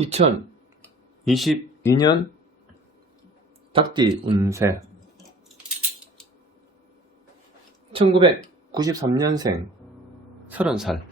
2022년 닭띠 운세 1993년생 30살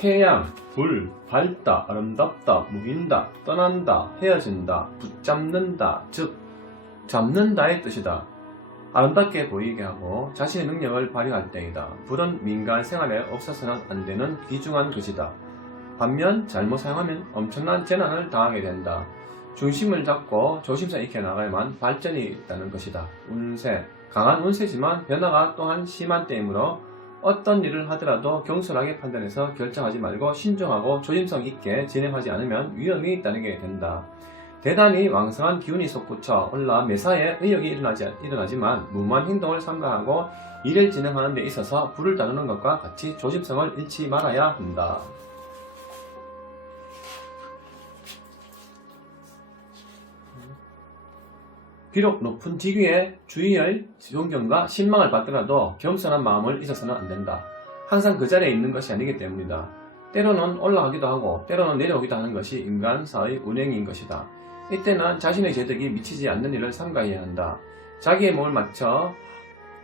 태양, 불, 밝다, 아름답다, 무긴다, 떠난다, 헤어진다, 붙잡는다, 즉 잡는다의 뜻이다. 아름답게 보이게 하고 자신의 능력을 발휘할 때이다. 불은 민간 생활에 없어서는 안 되는 귀중한 것이다. 반면 잘못 사용하면 엄청난 재난을 당하게 된다. 중심을 잡고 조심성 있게 나가야만 발전이 있다는 것이다. 운세, 강한 운세지만 변화가 또한 심한 때이므로 어떤 일을 하더라도 경솔하게 판단해서 결정하지 말고 신중하고 조심성 있게 진행하지 않으면 위험이 있다는 게 된다. 대단히 왕성한 기운이 솟구쳐 올라 매사에 의욕이 일어나지만 무모한 행동을 삼가하고 일을 진행하는 데 있어서 불을 다루는 것과 같이 조심성을 잃지 말아야 한다. 비록 높은 직위에 주의의 존경과 신망을 받더라도 겸손한 마음을 잊어서는 안 된다. 항상 그 자리에 있는 것이 아니기 때문이다. 때로는 올라가기도 하고 때로는 내려오기도 하는 것이 인간사의 운행인 것이다. 이때는 자신의 재덕이 미치지 않는 일을 삼가해야 한다. 자기의 몸을 맞춰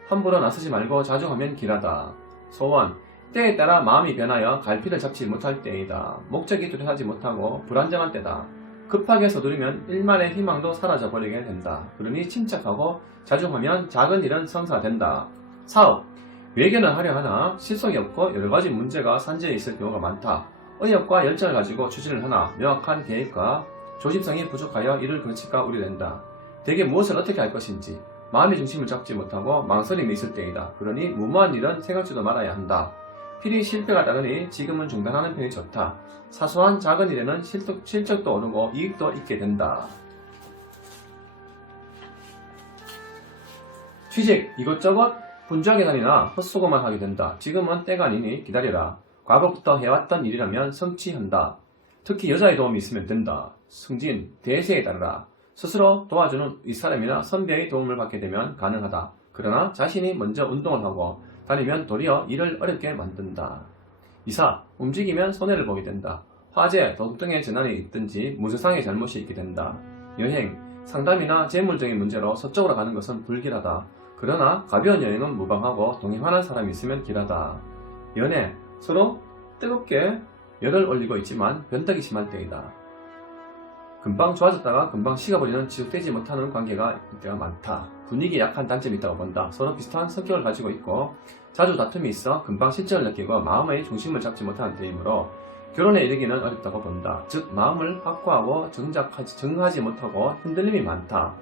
함부로 나서지 말고 자중하면 길하다. 소원, 때에 따라 마음이 변하여 갈피를 잡지 못할 때이다. 목적이 뚜렷하지 못하고 불안정한 때다. 급하게 서두르면 일만의 희망도 사라져버리게 된다. 그러니 침착하고 자중하면 작은 일은 성사된다. 사업, 외견을 하려 하나 실속이 없고 여러가지 문제가 산재해 있을 경우가 많다. 의욕과 열정을 가지고 추진을 하나 명확한 계획과 조심성이 부족하여 일을 거칠까 우려된다. 대개 무엇을 어떻게 할 것인지 마음의 중심을 잡지 못하고 망설임이 있을 때이다. 그러니 무모한 일은 생각지도 말아야 한다. 필히 실패가 따르니 지금은 중단하는 편이 좋다. 사소한 작은 일에는 실적도 오르고 이익도 있게 된다. 취직, 이것저것 분주하게 다니나 헛수고만 하게 된다. 지금은 때가 아니니 기다려라. 과거부터 해왔던 일이라면 성취한다. 특히 여자의 도움이 있으면 된다. 승진, 대세에 따르라. 스스로 도와주는 윗사람이나 선배의 도움을 받게 되면 가능하다. 그러나 자신이 먼저 운동을 하고 다니면 도리어 일을 어렵게 만든다. 이사, 움직이면 손해를 보게 된다. 화재, 도둑 등의 재난이 있든지 문서상의 잘못이 있게 된다. 여행, 상담이나 재물적인 문제로 서쪽으로 가는 것은 불길하다. 그러나 가벼운 여행은 무방하고 동행하는 사람이 있으면 길하다. 연애, 서로 뜨겁게 열을 올리고 있지만 변덕이 심할 때이다. 금방 좋아졌다가 금방 식어버리는 지속되지 못하는 관계가 때가 많다. 분위기에 약한 단점이 있다고 본다. 서로 비슷한 성격을 가지고 있고 자주 다툼이 있어 금방 실증을 느끼고 마음의 중심을 잡지 못하는 때이므로 결혼에 이르기는 어렵다고 본다. 즉 마음을 확고하고 정하지 못하고 흔들림이 많다.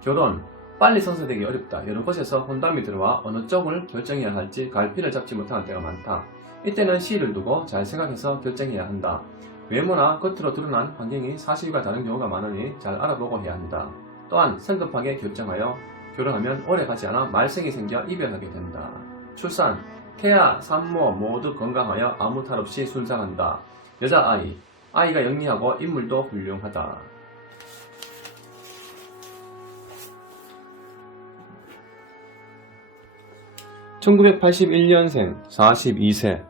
결혼, 빨리 성사되기 어렵다. 여러 곳에서 혼담이 들어와 어느 쪽을 결정해야 할지 갈피를 잡지 못하는 때가 많다. 이때는 시일을 두고 잘 생각해서 결정해야 한다. 외모나 겉으로 드러난 환경이 사실과 다른 경우가 많으니 잘 알아보고 해야 한다. 또한 성급하게 결정하여 결혼하면 오래가지 않아 말썽이 생겨 이별하게 된다. 출산, 태아, 산모 모두 건강하여 아무 탈 없이 순산한다. 여자아이, 아이가 영리하고 인물도 훌륭하다. (1981년생) 42세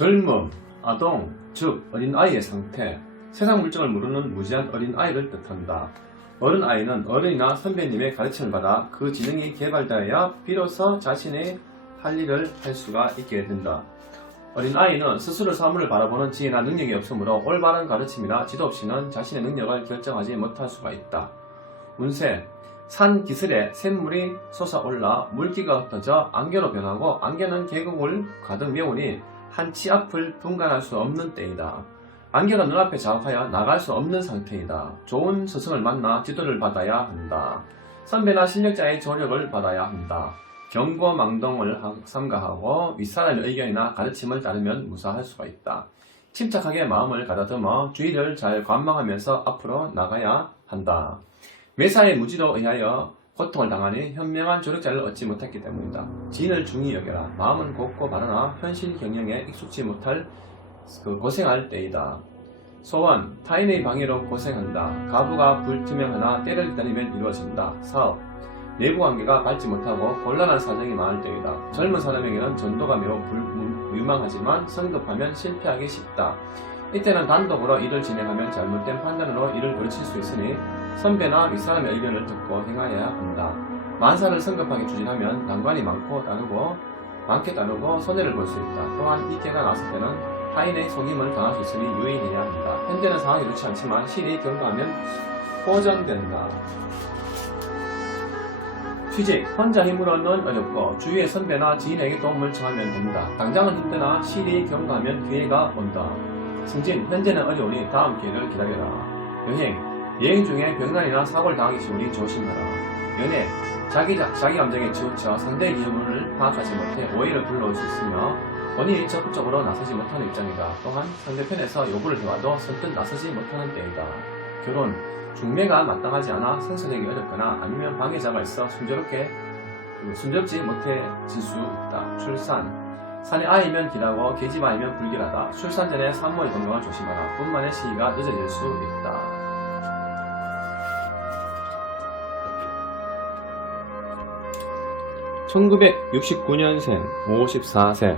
젊음, 아동, 즉 어린아이의 상태, 세상 물정을 모르는 무지한 어린아이를 뜻한다. 어른아이는 어른이나 선배님의 가르침을 받아 그 지능이 개발되어야 비로소 자신의 할 일을 할 수가 있게 된다. 어린아이는 스스로 사물을 바라보는 지혜나 능력이 없으므로 올바른 가르침이나 지도 없이는 자신의 능력을 결정하지 못할 수가 있다. 운세, 산 기슭에 샘물이 솟아올라 물기가 흩어져 안개로 변하고 안개는 계곡을 가득 메우니 한치 앞을 분간할 수 없는 때이다. 안개가 눈앞에 자욱하여 나갈 수 없는 상태이다. 좋은 스승을 만나 지도를 받아야 한다. 선배나 실력자의 조력을 받아야 한다. 경고망동을 삼가하고 윗사람의 의견이나 가르침을 따르면 무사할 수가 있다. 침착하게 마음을 가다듬어 주의를 잘 관망하면서 앞으로 나가야 한다. 매사의 무지로 의하여 고통을 당하니 현명한 조력자를 얻지 못했기 때문이다. 지인을 중히 여겨라. 마음은 곱고 바르나 현실 경영에 익숙지 못할 고생할 때이다. 소원, 타인의 방해로 고생한다. 가부가 불투명하나 때를 기다리면 이루어진다. 사업, 내부관계가 밟지 못하고 곤란한 사정이 많을 때이다. 젊은 사람에게는 전도가 매우 유망하지만 성급하면 실패하기 쉽다. 이때는 단독으로 일을 진행하면 잘못된 판단으로 일을 돌칠 수 있으니 선배나 윗사람의 의견을 듣고 행하여야 한다. 만사를 성급하게 추진하면 난관이 많게 따르고 손해를 볼 수 있다. 또한 이때가 났을 때는 타인의 속임을 당할 수 있으니 유의해야 한다. 현재는 상황이 좋지 않지만 실이 경과하면 호전된다. 취직, 혼자 힘을 얻는 어렵고 주위의 선배나 지인에게 도움을 청하면 된다. 당장은 힘드나 실이 경과하면 기회가 온다. 승진, 현재는 어려우니 다음 기회를 기다려라. 여행 중에 병난이나 사고를 당하기 쉬우니 조심하라. 연애, 자기 감정에 치우쳐 상대의 기분을 파악하지 못해 오해를 불러올 수 있으며 본인이 적극적으로 나서지 못하는 입장이다. 또한 상대편에서 요구를 해와도 선뜻 나서지 못하는 때이다. 결혼, 중매가 마땅하지 않아 생선하기 어렵거나 아니면 방해자가 있어 순조롭지 못해질 수 있다. 출산, 산에 아이면 길하고 계집 아이면 불길하다. 출산 전에 산모의 건강을 조심하라. 분만의 시기가 늦어질 수 있다. (1969년생) 54세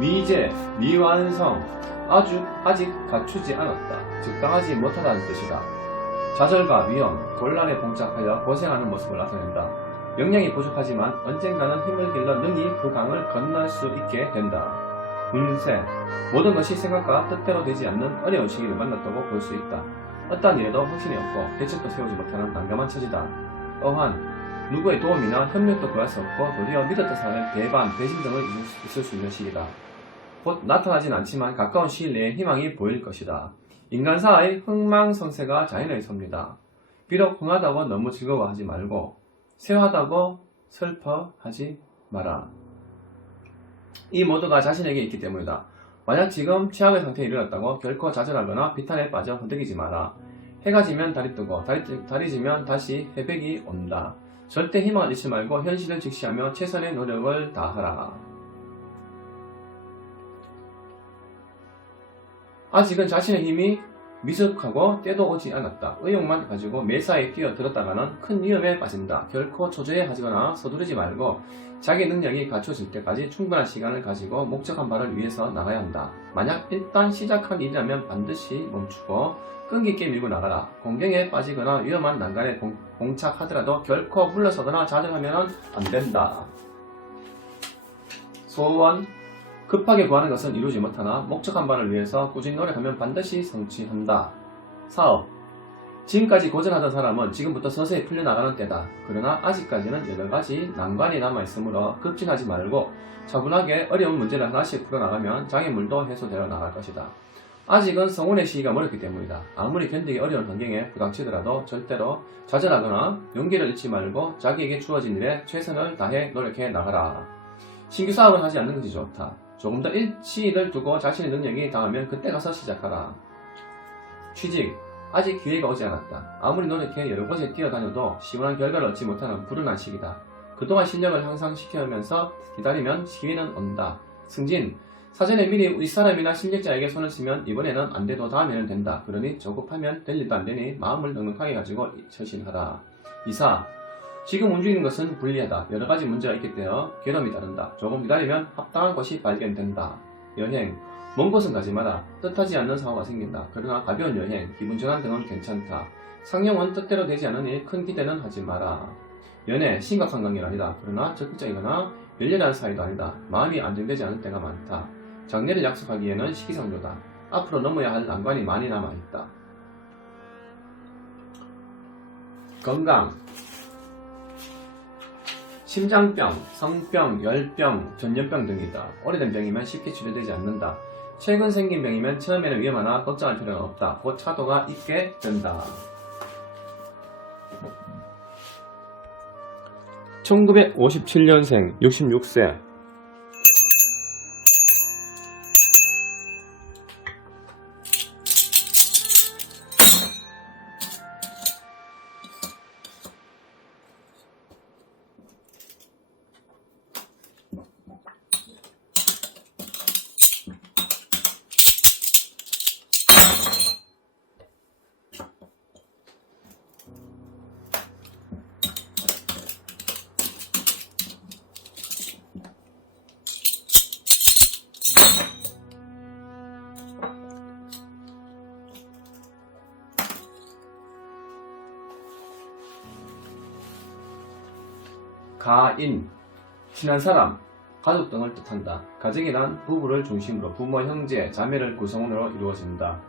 미제, 미완성, 아직 갖추지 않았다. 적당하지 못하다는 뜻이다. 좌절과 위험, 곤란에 봉착하여 고생하는 모습을 나타낸다. 역량이 부족하지만 언젠가는 힘을 길러 능히 그 강을 건널 수 있게 된다. 운세, 모든 것이 생각과 뜻대로 되지 않는 어려운 시기를 만났다고 볼 수 있다. 어떠한 일에도 확신이 없고 대책도 세우지 못하는 난감한 처지다. 또한 누구의 도움이나 협력도 구할 수 없고 도리어 믿었던 사람의 배신 등을 있을 수 있는 시기다. 곧 나타나진 않지만 가까운 시일 내에 희망이 보일 것이다. 인간사의 흥망성쇠가 자연의 섭니다. 비록 흥하다고 너무 즐거워하지 말고 쇠하다고 슬퍼하지 마라. 이 모두가 자신에게 있기 때문이다. 만약 지금 최악의 상태에 이르렀다고 결코 좌절하거나 비탄에 빠져 허덕이지 마라. 해가 지면 달이 뜨고 달이 지면 다시 해백이 온다. 절대 희망을 잃지 말고 현실을 직시하며 최선의 노력을 다하라. 아직은 자신의 힘이 미숙하고 때도 오지 않았다. 의욕만 가지고 매사에 뛰어들었다가는 큰 위험에 빠진다. 결코 초조해하거나 서두르지 말고 자기 능력이 갖춰질 때까지 충분한 시간을 가지고 목적한 바를 위해서 나가야 한다. 만약 일단 시작한 일이라면 반드시 멈추고 끈기 있게 밀고 나가라. 공경에 빠지거나 위험한 난간에 봉착하더라도 결코 물러서거나 좌절하면 안 된다. 소원, 급하게 구하는 것은 이루지 못하나 목적한 바를 위해서 꾸준히 노력하면 반드시 성취한다. 사업, 지금까지 고전하던 사람은 지금부터 서서히 풀려나가는 때다. 그러나 아직까지는 여러가지 난관이 남아있으므로 급진하지 말고 차분하게 어려운 문제를 하나씩 풀어나가면 장애물도 해소되어 나갈 것이다. 아직은 성혼의 시기가 멀었기 때문이다. 아무리 견디기 어려운 환경에 부닥치더라도 절대로 좌절하거나 용기를 잃지 말고 자기에게 주어진 일에 최선을 다해 노력해 나가라. 신규 사업은 하지 않는 것이 좋다. 조금 더 일치를 두고 자신의 능력이 닿으면 그때 가서 시작하라. 취직, 아직 기회가 오지 않았다. 아무리 노력해 여러 곳에 뛰어다녀도 시원한 결과를 얻지 못하는 불운한 시기다. 그동안 실력을 향상시키면서 기다리면 기회는 온다. 승진, 사전에 미리 윗사람이나 실력자에게 손을 쓰면 이번에는 안 돼도 다음에는 된다. 그러니 조급하면 될 일도 안 되니 마음을 넉넉하게 가지고 처신하라. 이사, 지금 움직이는 것은 불리하다. 여러 가지 문제가 있기 때문에 괴로움이 따른다. 조금 기다리면 합당한 곳이 발견된다. 여행, 먼 곳은 가지 마라. 뜻하지 않는 사고가 생긴다. 그러나 가벼운 여행, 기분 전환 등은 괜찮다. 상용은 뜻대로 되지 않으니 큰 기대는 하지 마라. 연애, 심각한 관계는 아니다. 그러나 적극적이거나 열렬한 사이도 아니다. 마음이 안정되지 않을 때가 많다. 장래를 약속하기에는 시기상조다. 앞으로 넘어야 할 난관이 많이 남아있다. 건강, 심장병, 성병, 열병, 전염병 등이다. 오래된 병이면 쉽게 치료되지 않는다. 최근 생긴 병이면 처음에는 위험하나 걱정할 필요는 없다. 곧 차도가 있게 된다. 1957년생 66세 가인, 친한 사람, 가족 등을 뜻한다. 가정이란 부부를 중심으로 부모, 형제, 자매를 구성으로 이루어진다.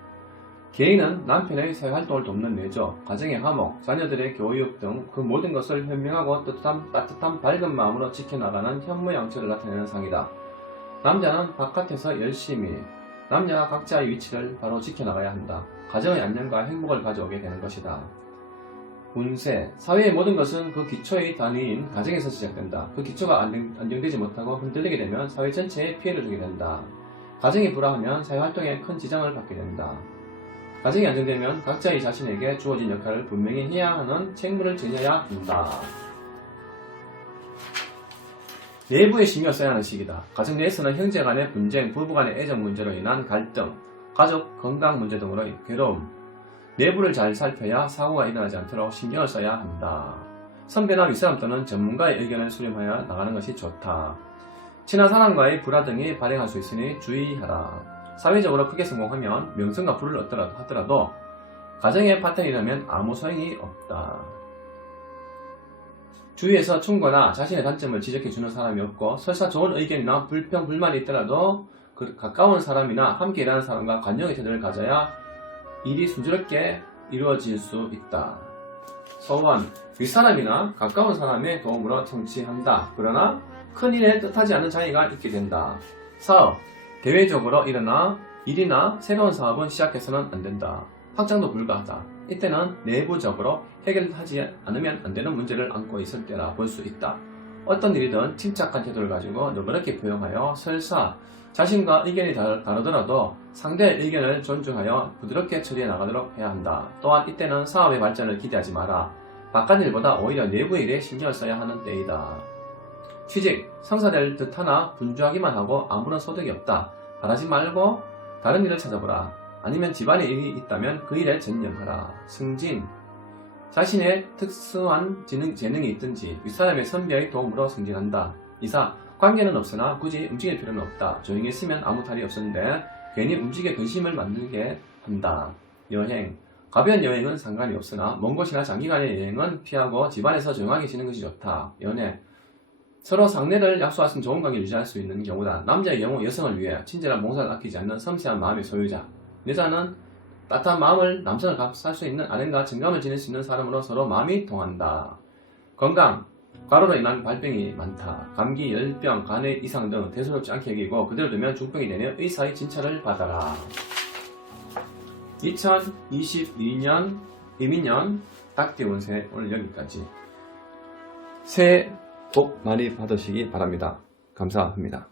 개인은 남편의 사회활동을 돕는 내조, 가정의 화목, 자녀들의 교육 등 그 모든 것을 현명하고 따뜻한 밝은 마음으로 지켜나가는 현모양처를 나타내는 상이다. 남자는 바깥에서 열심히 남녀가 각자의 위치를 바로 지켜나가야 한다. 가정의 안녕과 행복을 가져오게 되는 것이다. 운세, 사회의 모든 것은 그 기초의 단위인 가정에서 시작된다. 그 기초가 안정되지 못하고 흔들리게 되면 사회 전체에 피해를 주게 된다. 가정이 불화하면 사회활동에 큰 지장을 받게 된다. 가정이 안정되면 각자의 자신에게 주어진 역할을 분명히 해야 하는 책무를 지녀야 한다. 내부에 신경 써야 하는 시기다. 가정 내에서는 형제 간의 분쟁, 부부 간의 애정 문제로 인한 갈등, 가족 건강 문제 등으로 괴로움, 내부를 잘 살펴야 사고가 일어나지 않도록 신경을 써야 한다. 선배나 윗사람 또는 전문가의 의견을 수렴하여 나가는 것이 좋다. 친한 사람과의 불화 등이 발생할 수 있으니 주의하라. 사회적으로 크게 성공하면 명성과 부를 얻더라도 하더라도 가정의 파탄이라면 아무 소용이 없다. 주위에서 충고나 자신의 단점을 지적해주는 사람이 없고 설사 좋은 의견이나 불평, 불만이 있더라도 가까운 사람이나 함께 일하는 사람과 관용의 태도를 가져야 일이 순조롭게 이루어질 수 있다. 소원, 윗사람이나 가까운 사람의 도움으로 성취한다. 그러나 큰 일에 뜻하지 않은 장애가 있게 된다. 사업, 대외적으로 일어나 일이나 새로운 사업은 시작해서는 안 된다. 확장도 불가하다. 이때는 내부적으로 해결하지 않으면 안 되는 문제를 안고 있을 때라 볼 수 있다. 어떤 일이든 침착한 태도를 가지고 너그럽게 포용하여 설사 자신과 의견이 다르더라도 상대의 의견을 존중하여 부드럽게 처리해 나가도록 해야 한다. 또한 이때는 사업의 발전을 기대하지 마라. 바깥 일보다 오히려 내부 일에 신경을 써야 하는 때이다. 취직, 성사될 듯하나 분주하기만 하고 아무런 소득이 없다. 바라지 말고 다른 일을 찾아보라. 아니면 집안에 일이 있다면 그 일에 전념하라. 승진, 자신의 특수한 재능이 있든지 윗사람의 선배의 도움으로 승진한다. 이사, 관계는 없으나 굳이 움직일 필요는 없다. 조용히 있으면 아무 탈이 없었는데 괜히 움직여 근심을 만들게 한다. 여행, 가벼운 여행은 상관이 없으나 먼 곳이나 장기간의 여행은 피하고 집안에서 조용하게 지는 것이 좋다. 연애, 서로 상례를 약속하신 좋은 관계를 유지할 수 있는 경우다. 남자의 경우 여성을 위해 친절한 봉사를 아끼지 않는 섬세한 마음의 소유자, 여자는 따뜻한 마음을 남성을 값살 수 있는 아내가 정감을 지닐 수 있는 사람으로 서로 마음이 통한다. 건강, 과로로 인한 발병이 많다. 감기, 열병, 간의 이상 등 대수롭지 않게 여기고 그대로 두면 중병이 되며 의사의 진찰을 받아라. 2022년 이민년 딱지 운세 오늘 여기까지. 새해 복 많이 받으시기 바랍니다. 감사합니다.